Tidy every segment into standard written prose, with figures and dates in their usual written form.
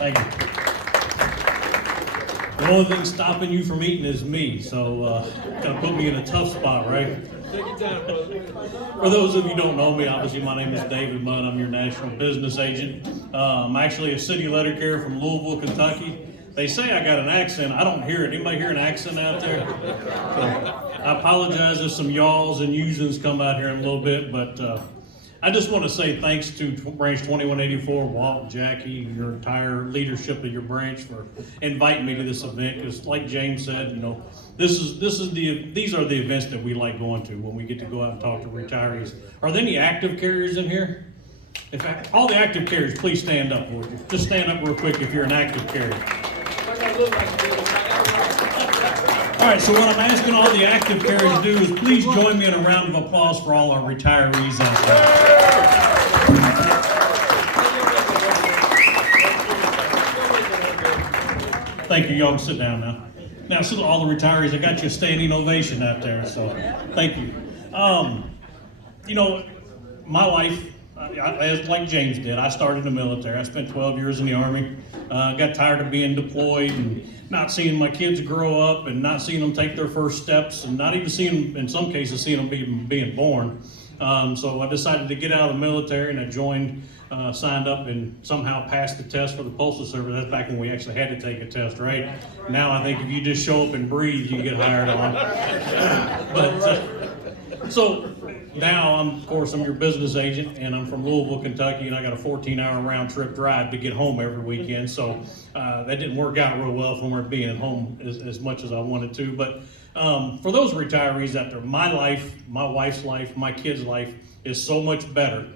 Thank you. The only thing stopping you from eating is me, so kind of put me in a tough spot, right? Take your time, brother. For those of you who don't know me, obviously my name is David Munn. I'm your national business agent. I'm actually a city letter carrier from Louisville, Kentucky. They say I got an accent. I don't hear it. Anybody hear an accent out there? So, I apologize if some y'alls and usins come out here in a little bit, but I just want to say thanks to Branch 2184, Walt, Jackie, your entire leadership of your branch for inviting me to this event. Because, like James said, you know, these are the events that we like going to when we get to go out and talk to retirees. Are there any active carriers in here? In fact, all the active carriers, please stand up, would you? Just stand up real quick if you're an active carrier. All right, so what I'm asking all the active carriers to do is please join me in a round of applause for all our retirees out there. Thank you. Y'all can sit down now. Now, so all the retirees, I got you a standing ovation out there, so thank you. You know, my life, as like James did, I started in the military. I spent 12 years in the Army. Got tired of being deployed and not seeing my kids grow up and not seeing them take their first steps and not even seeing, in some cases, seeing them being born. So I decided to get out of the military and I joined, signed up and somehow passed the test for the Postal Service. That's back when we actually had to take a test, right? Now I think if you just show up and breathe, you can get hired on. So now, of course, I'm your business agent, and I'm from Louisville, Kentucky, and I got a 14-hour round-trip drive to get home every weekend. So that didn't work out real well for me being at home as much as I wanted to. But for those retirees out there, my life, my wife's life, my kids' life is so much better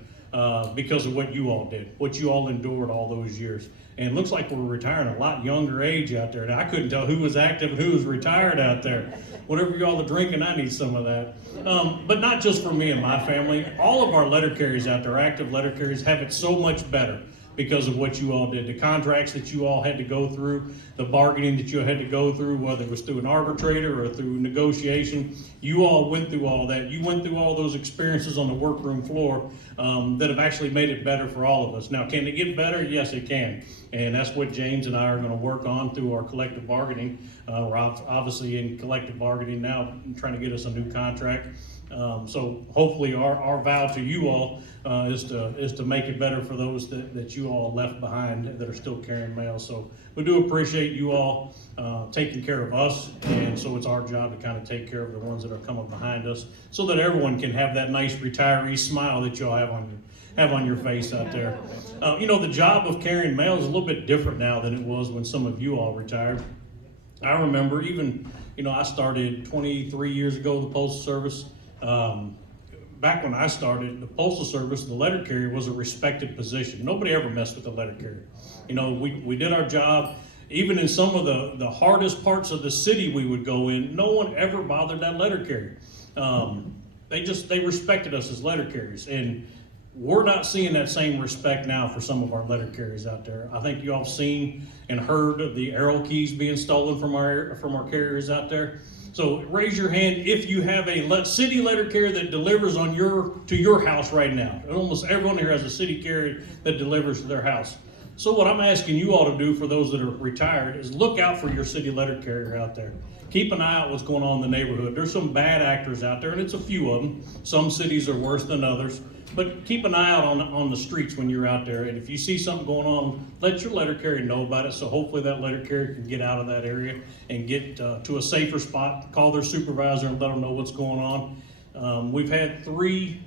because of what you all did, what you all endured all those years. And it looks like we're retiring a lot younger age out there. Now, I couldn't tell who was active and who was retired out there. Whatever y'all are drinking, I need some of that. But not just for me and my family. All of our letter carriers out there, active letter carriers, have it so much better because of what you all did. The contracts that you all had to go through, the bargaining that you had to go through, whether it was through an arbitrator or through negotiation, you all went through all that. You went through all those experiences on the workroom floor that have actually made it better for all of us. Now, can it get better? Yes, it can. And that's what James and I are going to work on through our collective bargaining. We're obviously in collective bargaining now, trying to get us a new contract. So hopefully our vow to you all is to make it better for those that you all left behind that are still carrying mail. So we do appreciate you all taking care of us, and so it's our job to kind of take care of the ones that are coming behind us so that everyone can have that nice retiree smile that you all have on your face out there. You know, the job of carrying mail is a little bit different now than it was when some of you all retired. I remember even, you know, I started 23 years ago with the Postal Service. Back when I started, the Postal Service, the letter carrier was a respected position. Nobody ever messed with the letter carrier. You know, we did our job. Even in some of the hardest parts of the city we would go in, no one ever bothered that letter carrier. They respected us as letter carriers. And we're not seeing that same respect now for some of our letter carriers out there. I think you all have seen and heard of the arrow keys being stolen from our carriers out there. So raise your hand if you have a city letter carrier that delivers to your house right now. And almost everyone here has a city carrier that delivers to their house. So what I'm asking you all to do for those that are retired is look out for your city letter carrier out there. Keep an eye out what's going on in the neighborhood. There's some bad actors out there, and it's a few of them. Some cities are worse than others. But keep an eye out on the streets when you're out there. And if you see something going on, let your letter carrier know about it. So hopefully that letter carrier can get out of that area and get to a safer spot, call their supervisor and let them know what's going on. We've had 3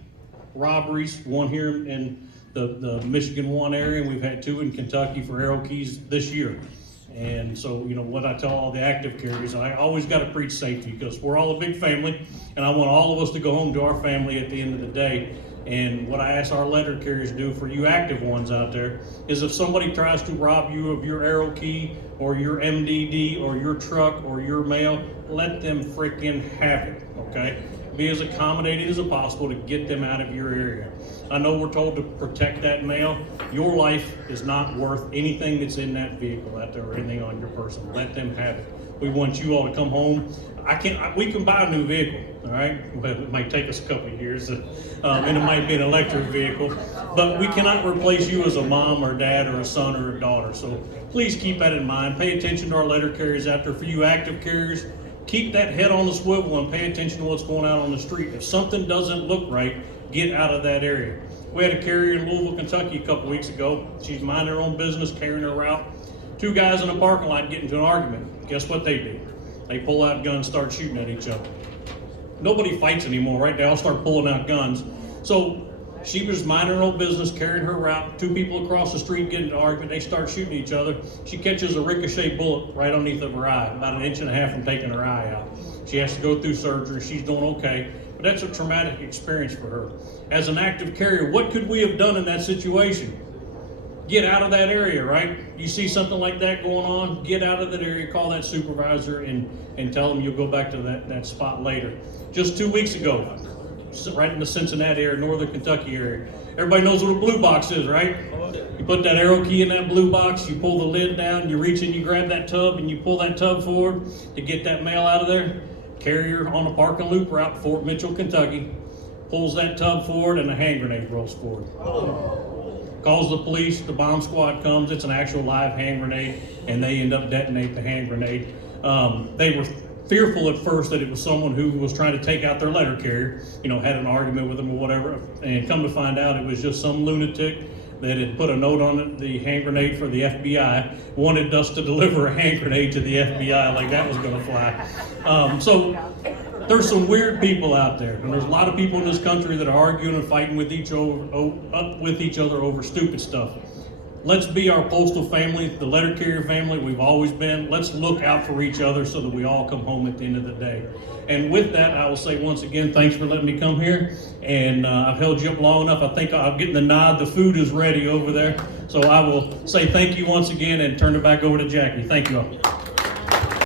robberies, one here in the Michigan 1 area, and we've had 2 in Kentucky for arrow keys this year. And so, you know, what I tell all the active carriers, I always got to preach safety because we're all a big family, and I want all of us to go home to our family at the end of the day. And what I ask our letter carriers to do for you active ones out there is if somebody tries to rob you of your arrow key or your MDD or your truck or your mail, let them freaking have it, okay? Be as accommodating as possible to get them out of your area. I know we're told to protect that mail. Your life is not worth anything that's in that vehicle out there or anything on your person. Let them have it. We want you all to come home. We can buy a new vehicle, all right? But it might take us a couple of years, and it might be an electric vehicle. but we cannot replace you as a mom or dad or a son or a daughter. So please keep that in mind. Pay attention to our letter carriers out there. For you active carriers, keep that head on the swivel and pay attention to what's going on the street. If something doesn't look right, get out of that area. We had a carrier in Louisville, Kentucky a couple weeks ago. She's minding her own business, carrying her route. Two guys in a parking lot get into an argument. Guess what they do? They pull out guns, start shooting at each other. Nobody fights anymore, right? They all start pulling out guns. So she was minding her own business, carrying her route. Two people across the street get into an argument. They start shooting each other. She catches a ricochet bullet right underneath of her eye, about 1.5 inches from taking her eye out. She has to go through surgery. She's doing okay, but that's a traumatic experience for her. As an active carrier, what could we have done in that situation? Get out of that area, right? You see something like that going on, get out of that area, call that supervisor and tell them you'll go back to that spot later. Just 2 weeks ago, right in the Cincinnati area, Northern Kentucky area, everybody knows what a blue box is, right? You put that arrow key in that blue box, you pull the lid down, you reach in, you grab that tub, and you pull that tub forward to get that mail out of there. Carrier on a park and loop route, Fort Mitchell, Kentucky, pulls that tub forward and a hand grenade rolls forward. Calls the police, the bomb squad comes, it's an actual live hand grenade, and they end up detonating the hand grenade. They were fearful at first that it was someone who was trying to take out their letter carrier, had an argument with them or whatever, and come to find out it was just some lunatic that had put a note on it, the hand grenade for the FBI, wanted us to deliver a hand grenade to the FBI like that was gonna fly. So there's some weird people out there, and there's a lot of people in this country that are arguing and fighting with each other over stupid stuff. Let's be our postal family, the letter carrier family we've always been. Let's look out for each other so that we all come home at the end of the day. And with that, I will say once again, thanks for letting me come here. And I've held you up long enough. I think I'm getting the nod. The food is ready over there. So I will say thank you once again and turn it back over to Jackie. Thank you all.